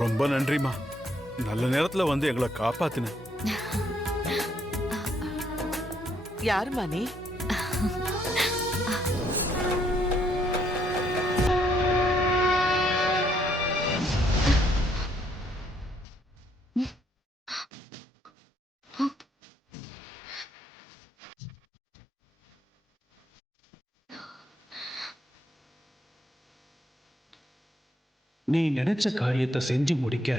ரொம்ப நன்றிம்மா. நல்ல நேரத்துல வந்து எங்களை காப்பாத்தின. யாருமா நீ? நீ நினைச்ச காரியத்தை செஞ்சு முடிக்க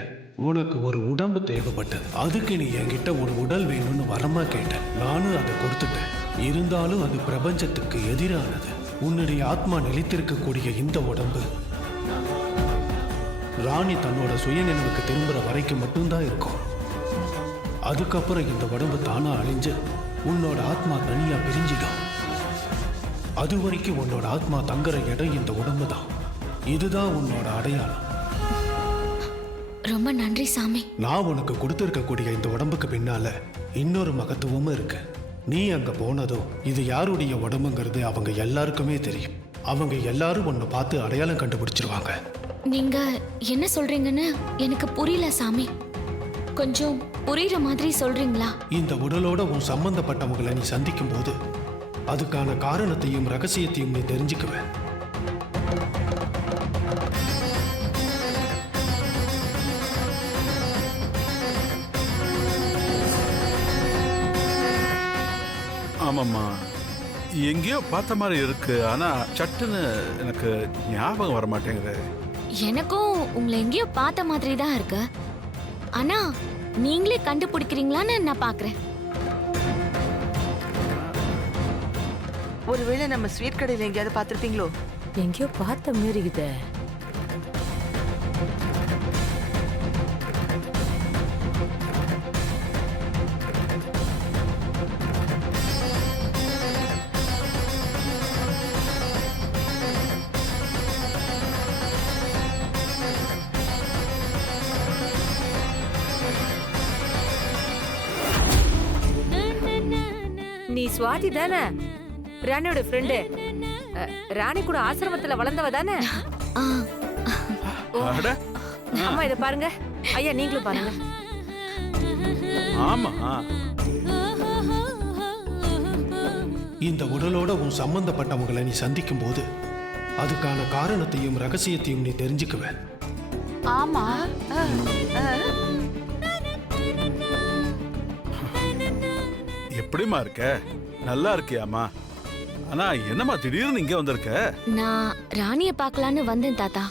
உனக்கு ஒரு உடம்பு தேவைப்பட்டது. அதுக்கு நீ என்கிட்ட ஒரு உடல் வேணும்னு வரமா கேட்ட. நானும் அதை கொடுத்துட்டேன். இருந்தாலும் அது பிரபஞ்சத்துக்கு எதிரானது. உன்னுடைய ஆத்மா நிலைத்திருக்கக்கூடிய இந்த உடம்பு ராணி தன்னோட சுயநினைவுக்கு திரும்புற வரைக்கும் மட்டும்தான் இருக்கும். அதுக்கப்புறம் இந்த உடம்பு தானா அழிஞ்சு உன்னோட ஆத்மா தனியா பிரிஞ்சிடும். அது வரைக்கும் உன்னோட ஆத்மா தங்குற இடம் இந்த உடம்பு தான். இதுதான் உன்னோட அடையாளம். ரொம்ப நன்றி சாமி. நான் உனக்கு கொடுத்திருக்கக்கூடிய இந்த உடம்புக்கு பின்னால இன்னொரு மகத்துவமும் இருக்கு. நீ அங்க போனதும் இது யாருடைய உடம்புங்கிறது அவங்க எல்லாருக்குமே தெரியும். அவங்க எல்லாரும் உன்னை பார்த்து அடையாளம் கண்டுபிடிச்சிருவாங்க. நீங்க என்ன சொல்றீங்கன்னு எனக்கு புரியல சாமி. கொஞ்சம் புரியுற மாதிரி சொல்றீங்களா? இந்த உடலோட உன் சம்பந்தப்பட்டவங்களை நீ சந்திக்கும் போது அதுக்கான காரணத்தையும் ரகசியத்தையும் நீ தெரிஞ்சுக்குவ. ஆமாம்மா, எங்கேயோ பார்த்த மாதிரி இருக்கு. ஆனா சட்டுன்னு எனக்கு ஞாபகம் வர மாட்டேங்குது. எனக்கும் உங்களை எங்கேயோ பார்த்த மாதிரி தான் இருக்கு. ஆனா நீங்களே கண்டுபிடிக்கிறீங்களான்னு நான் பாக்குறேன். ஒருவேளை நம்ம ஸ்வீட் கடையில எங்கேயாவது பார்த்திருப்பீங்களோ? எங்கேயோ பார்த்த மாதிரி இருக்குதே. நீ சுவாதி தானே? ராணியோட ஃப்ரெண்டு. ராணி கூட ஆசிரமத்துல வளர்ந்தவ தானே? ஆ, அட, அம்மா இத பாருங்க. ஐயா நீங்களும் பாருங்க. ஆமா. இந்த உடலோட உன் சம்பந்தப்பட்டவங்களை நீ சந்திக்கும் போது அதுக்கான காரணத்தையும் ரகசியத்தையும் நீ தெரிஞ்சுக்குவ. ஆமா. எப்படிமா இருக்க? நல்லா இருக்கியாமா? ஆனா என்னம்மா திடீர்னு இங்க வந்திருக்க? நான் ராணிய பார்க்கலான்னு வந்தேன் தாத்தா.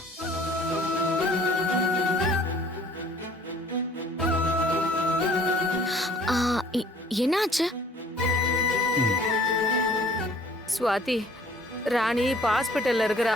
ஆ, என்னாச்சு? சுவாதி, ராணி இப்ப ஹாஸ்பிட்டல்ல இருக்கிறா.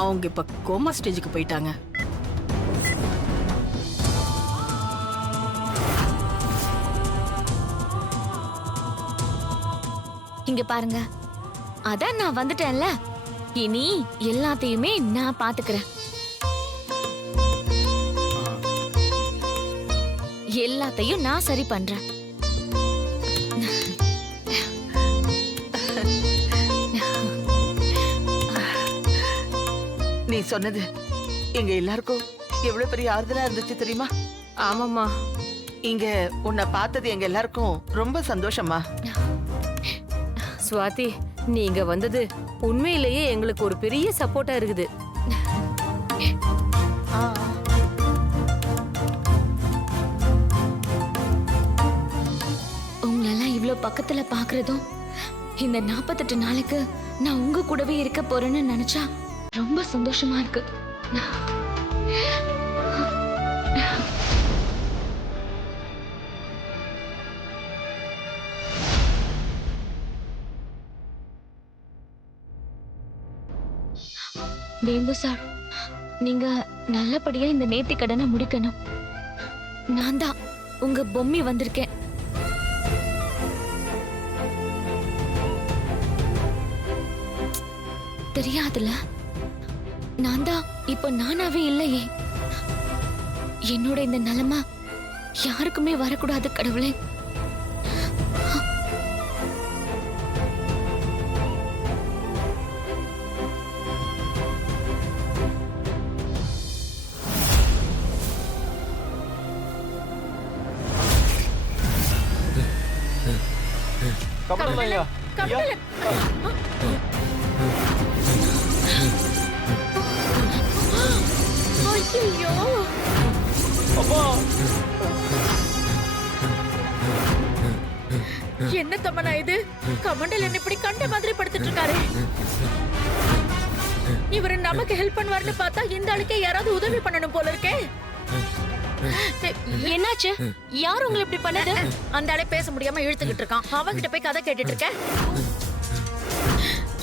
அவங்க இப்ப கோமா ஸ்டேஜுக்கு போயிட்டாங்க. இங்க பாருங்க, அதான் நான் வந்துட்டேன்ல. இனி எல்லாத்தையுமே நான் பாத்துக்கிறேன். எல்லாத்தையும் நான் சரி பண்றேன். நீ சொன்னது எங்க எல்லாருக்கும் எவ்வளவு பெரிய ஆறுதலா இருந்துச்சு தெரியுமா? ஆமாம்மா. இங்க உன்னை பார்த்தது எங்க எல்லாருக்கும் ரொம்ப சந்தோஷமா. சுவாதி, நீங்க வந்தது உண்மையிலேயே எங்களுக்கு ஒரு பெரிய சப்போர்ட்டா இருக்குது. உங்களெல்லாம் இவ்ளோ பக்கத்துல பாக்குறதும், இந்த 48 நாளைக்கு நான் உங்க கூடவே இருக்க போறேன்னு நினைச்சா ரொம்ப சந்தோஷமா இருக்கு. வேம்பு சார், நீங்க நல்லபடியா இந்த நேர்த்தி கடனை முடிக்கணும். நான் தான் உங்க பொம்மி வந்திருக்கேன். தெரியாதுல, நான் தான் இப்போ நானாவே இல்லையே. என்னோட இந்த நிலைமை யாருக்குமே வரக்கூடாது கடவுளே. ஐயோ, என்ன தமனா இது? கமண்டல் என்ன இப்படி கண்ட மாதிரி படுத்துட்டு இருக்காரு. இவரு நமக்கு ஹெல்ப் பண்ணுவாருன்னு பார்த்தா இந்த ஆளுக்கே யாராவது உதவி பண்ணணும் போல இருக்கே. என்னாச்சு? யார் உங்களை இப்படி பண்ணது? அந்த ஆளே பேச முடியாம இழுத்துக்கிட்டு இருக்கான். அவன்கிட்ட போய் கதை கேட்டுட்டு இருக்க.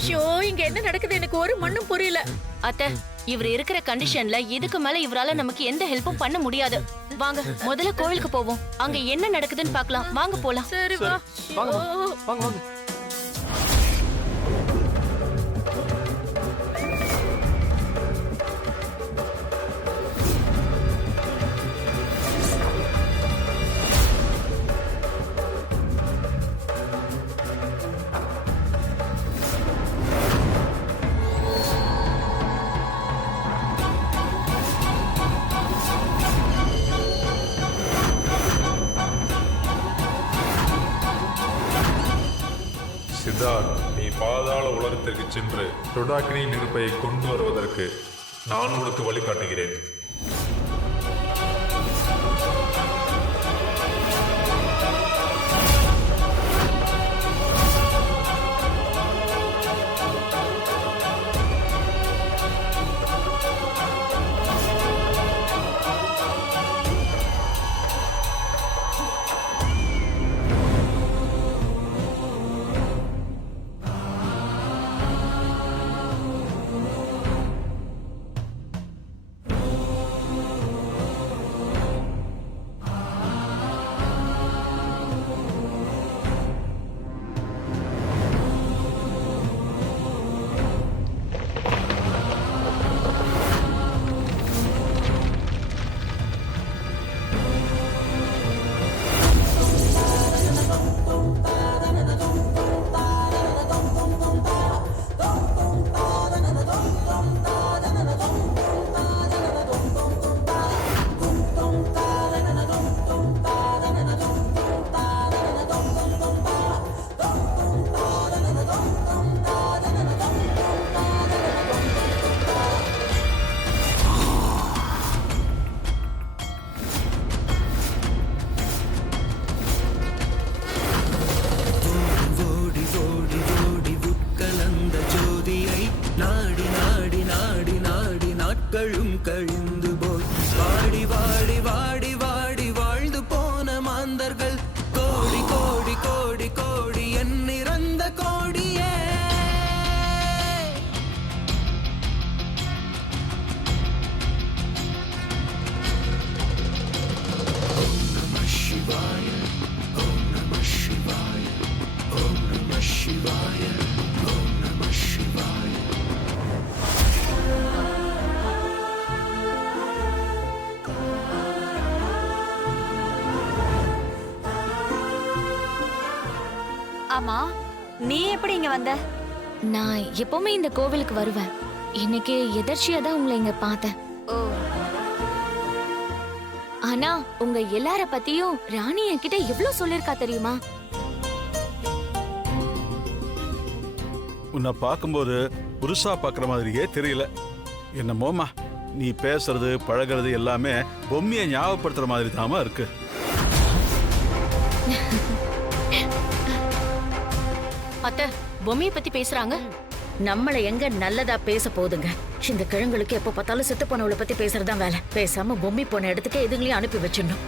ஷோ, இங்க என்ன நடக்குது எனக்கு ஒரு மண்ணும் புரியல. அத்தை, இவர் இருக்கிற கண்டிஷன்ல இதுக்கு மேல இவரால நமக்கு எந்த ஹெல்ப்பும் பண்ண முடியாது. வாங்க முதல்ல கோவிலுக்கு போவோம். அங்க என்ன நடக்குதுன்னு பார்க்கலாம். வாங்க போலாம். சரி வா. ஷோ. சித்தார்த், நீ பாதாள உலகத்திற்கு சென்று ருடாக்னி நெருப்பை கொண்டு வருவதற்கு நான் உனக்கு வழிகாட்டுகிறேன். கழிந்து போய் வாடி வாடி வாடி வாடி வாழ்ந்து போன மாந்தர்கள் கோடி கோடி கோடி கோடி எண்ணிறந்த கோடியே. ஓம் நம சிவாய, ஓம் நம சிவாய, ஓம் நம சிவாய, ஓம் நம சிவாய. ஆமா, நீ எப்படி இங்க வந்த? நான் எப்பவுமே இந்த கோவிலுக்கு வருவேன். இன்னைக்கு எதர்ச்சியா தான் உங்களை இங்க பார்த்தேன். ஆனா உங்க எல்லார பத்தியும் ராணி என்கிட்ட எவ்வளவு சொல்லிருக்கா தெரியுமா? உன்னை பார்க்கும்போது புதுசா பார்க்குற மாதிரியே தெரியல. என்னமோமா, நீ பேசுறது பழகிறது எல்லாமே பொம்மையை ஞாபகப்படுத்துற மாதிரி தாமா இருக்கு. அத்தை, பொம்மையை பத்தி பேசுறாங்க. நம்மள எங்க நல்லதா பேச போகுதுங்க. இந்த கிழங்களுக்கு எப்ப பார்த்தாலும் செத்து போனவளை பத்தி பேசுறதா வேலை. பேசாம பொம்மி போன இடத்துக்கு இதுங்களையும் அனுப்பி வச்சிடணும்.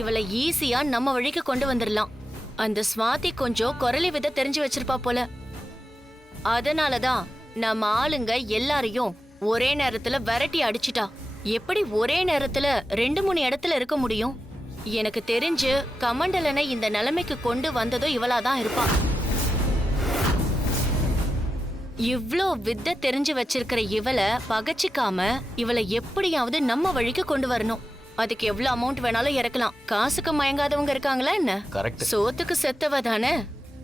இவளை ஈஸியா நம்ம வழிக்கு கொண்டு வந்துடலாம். அந்த ஸ்வாதி கொஞ்சம் குரலி வித தெரிஞ்சு வச்சிருப்பா போல. அதனாலதான் நம்ம ஆளுங்க எல்லாரையும் ஒரே நேரத்துல விரட்டி அடிச்சிட்டா. எப்படி ஒரே நேரத்துல 2-3 இடத்துல இருக்க முடியும்? எனக்கு தெரிஞ்சு கமண்டலனை இந்த நிலைமைக்கு கொண்டு வந்ததும் இவளாதான் இருப்பா. இவ்ளோ வித்தை தெரிஞ்சு வச்சிருக்கிற இவளை பகச்சிக்காம இவளை எப்படியாவது நம்ம வழிக்கு கொண்டு வரணும். அதுக்கு எவ்வளவு அமௌண்ட் வேணாலும் இறக்கலாம். காசுக்கு மயங்காதவங்க இருக்காங்களா என்ன? கரெக்ட். சோத்துக்கு செத்தவ தானே.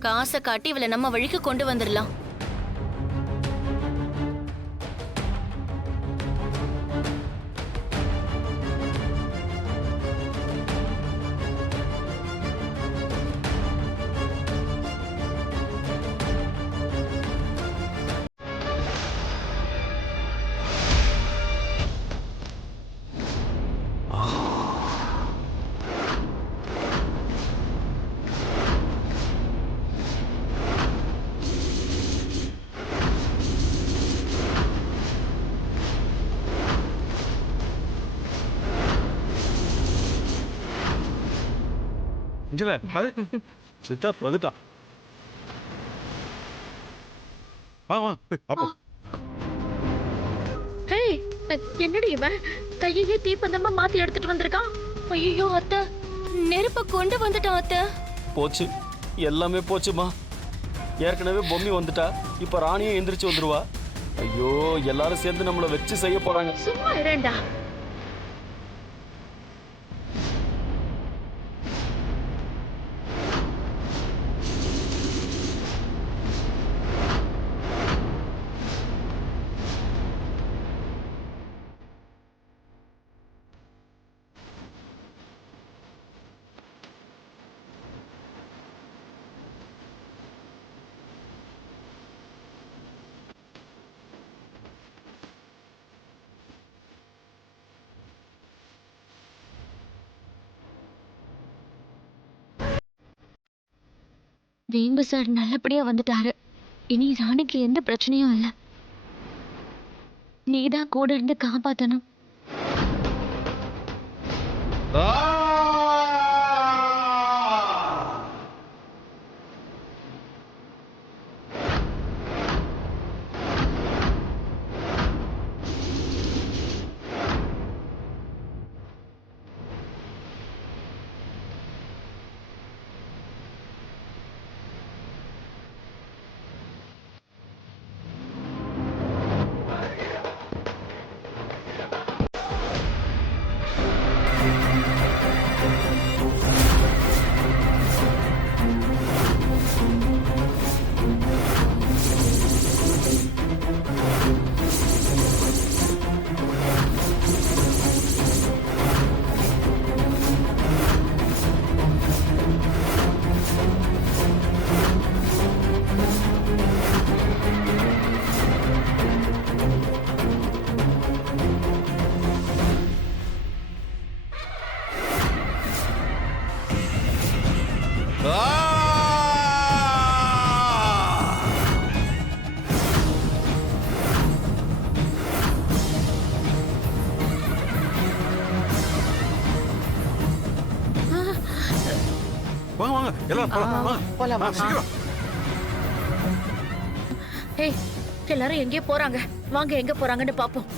காசை காட்டி இவளை நம்ம வழிக்கு கொண்டு வந்துடலாம். சித்தார்த் வந்துட்டான். என்னடி இவன் கையே தீப்பந்தமா மாத்தி எடுத்துட்டு வந்திருக்கான்? ஐயோ அத்தை, நெருப்ப கொண்டு வந்துட்டான் அத்தை. போச்சு, எல்லாமே போச்சுமா. ஏற்கனவே பொம்மி வந்துட்டா, இப்ப ராணியும் எந்திரிச்சு வந்துருவா. ஐயோ, எல்லாரும் சேர்ந்து நம்மள வச்சு செய்ய போறாங்க. சும்மா இரண்டா. வேம்பு சார் நல்லபடியா வந்துட்டாரு. இனி ராணிக்கு எந்த பிரச்சனையும் இல்லை. நீதான் கூட இருந்து காப்பாத்தணும். வாங்க வாங்க எல்லாரும் போலாம். வாங்க. போலாம், வாங்க. சீக்கிரம். ஏய், எல்லாரும் எங்கே போறாங்க? வாங்க, எங்க போறாங்கன்னு பாப்போம்.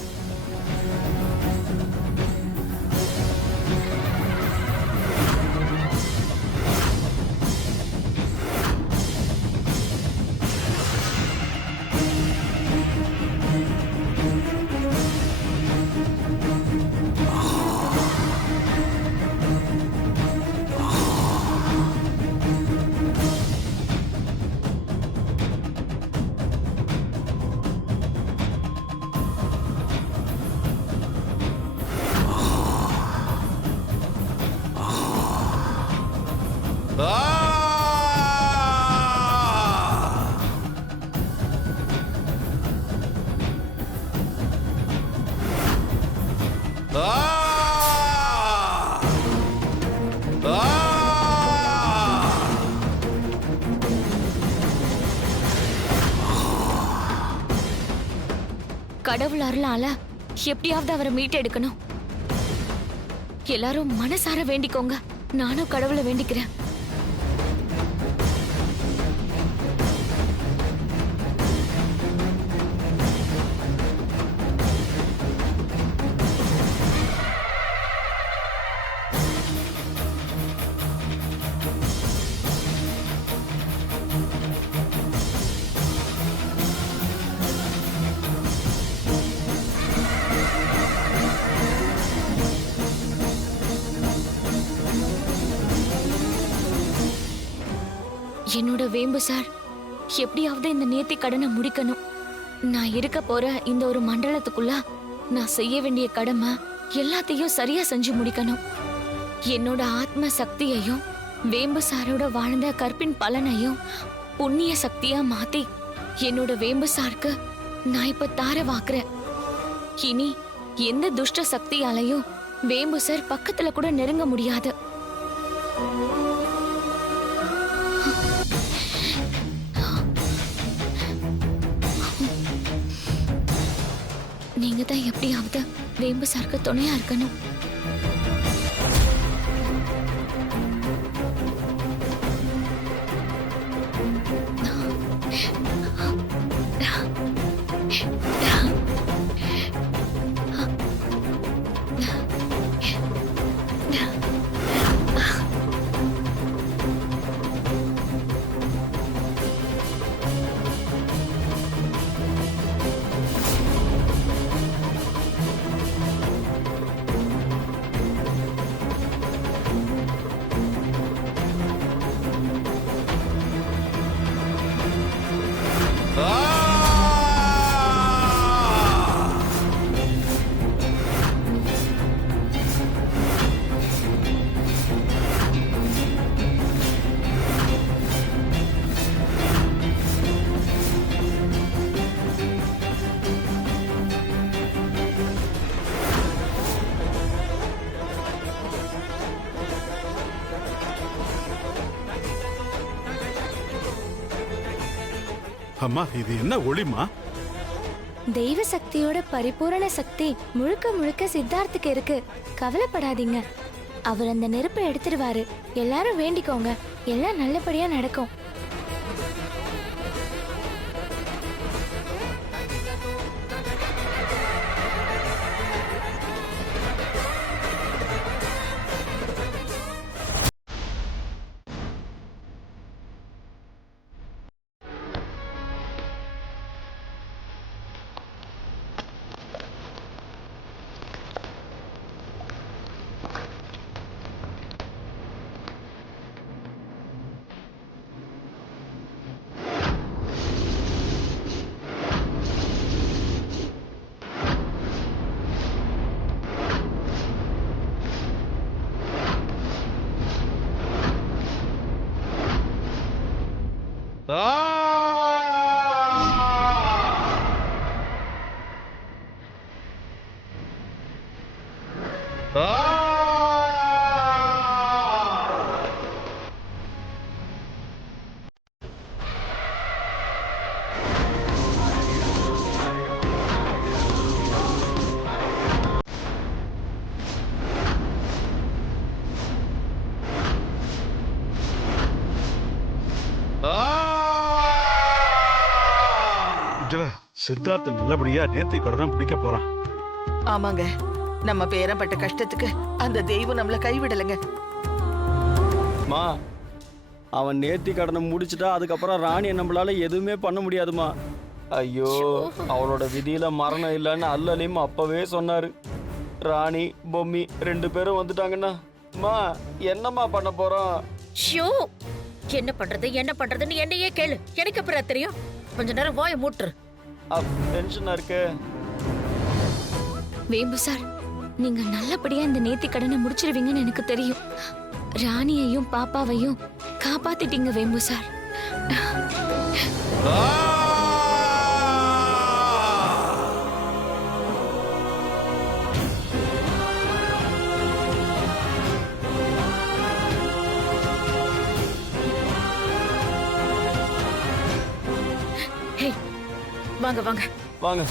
கடவுள் அருளால எப்படியாவது அவரை மீட்டெடுக்கணும். எல்லாரும் மனசார வேண்டிக்கோங்க. நானும் கடவுளை வேண்டிக்கிறேன். என்னோட வேம்பு சார் எப்படியாவது இந்த நேர்த்தி கடனை முடிக்கணும். நான் இருக்க போற இந்த ஒரு மண்டலத்துக்குள்ள நான் செய்ய வேண்டிய கடமை எல்லாத்தையும் சரியா செஞ்சு முடிக்கணும். என்னோட ஆத்ம சக்தியையும் வேம்பு சாரோட வாழ்ந்த கற்பின் பலனையும் புண்ணிய சக்தியா மாத்தி என்னோட வேம்பு சாருக்கு நான் இப்ப தார வாக்குறேன். இனி எந்த துஷ்ட சக்தியாலையும் வேம்பு சார் பக்கத்துல கூட நெருங்க முடியாது. நீங்க தான் எப்படியாவது வேம்பு சாருக்கு துணையா இருக்கணும். அம்மா இது என்ன ஒளிமா? தெய்வ சக்தியோட பரிபூரண சக்தி முழுக்க முழுக்க சித்தார்த்துக்கு இருக்கு. கவலைப்படாதீங்க, அவர் அந்த நெருப்பை எடுத்துடுவாரு. எல்லாரும் வேண்டிக்கோங்க, எல்லாம் நல்லபடியா நடக்கும். சித்தார்த்த நல்லபடியா நேர்த்தி கடனை பிடிக்க போறான். ஆமாங்க, நம்ம பேரப்பட்ட கஷ்டத்துக்கு அந்த தெய்வம் நம்மள கைவிடலைங்க. மா அவன் நேர்த்தி கடனை முடிச்சிட்டா அதுக்கப்புறம் ராணியை நம்மளால எதுவுமே பண்ண முடியாதுமா. ஐயோ, அவளோட விதியில மரணம் இல்லைன்னு அல்லலையும் அப்பவே சொன்னாரு. ராணி பொம்மி 2 பேரும் வந்துட்டாங்கன்னா மா என்னம்மா பண்ண போறோம்? ஷோ, என்ன பண்றதுன்னு என்னையே கேளு. எனக்கு அப்புறம் தெரியும். கொஞ்ச நேரம் வாயை மூட்டுரு. டென்ஷனா இருக்கு. வேம்பு சார், நீங்க நல்லபடியா இந்த நேர்த்தி கடனை முடிச்சிருவீங்கன்னு எனக்கு தெரியும். ராணியையும் பாப்பாவையும் காப்பாத்திட்டீங்க வேம்பு சார். வாங்க வாங்க வாங்க.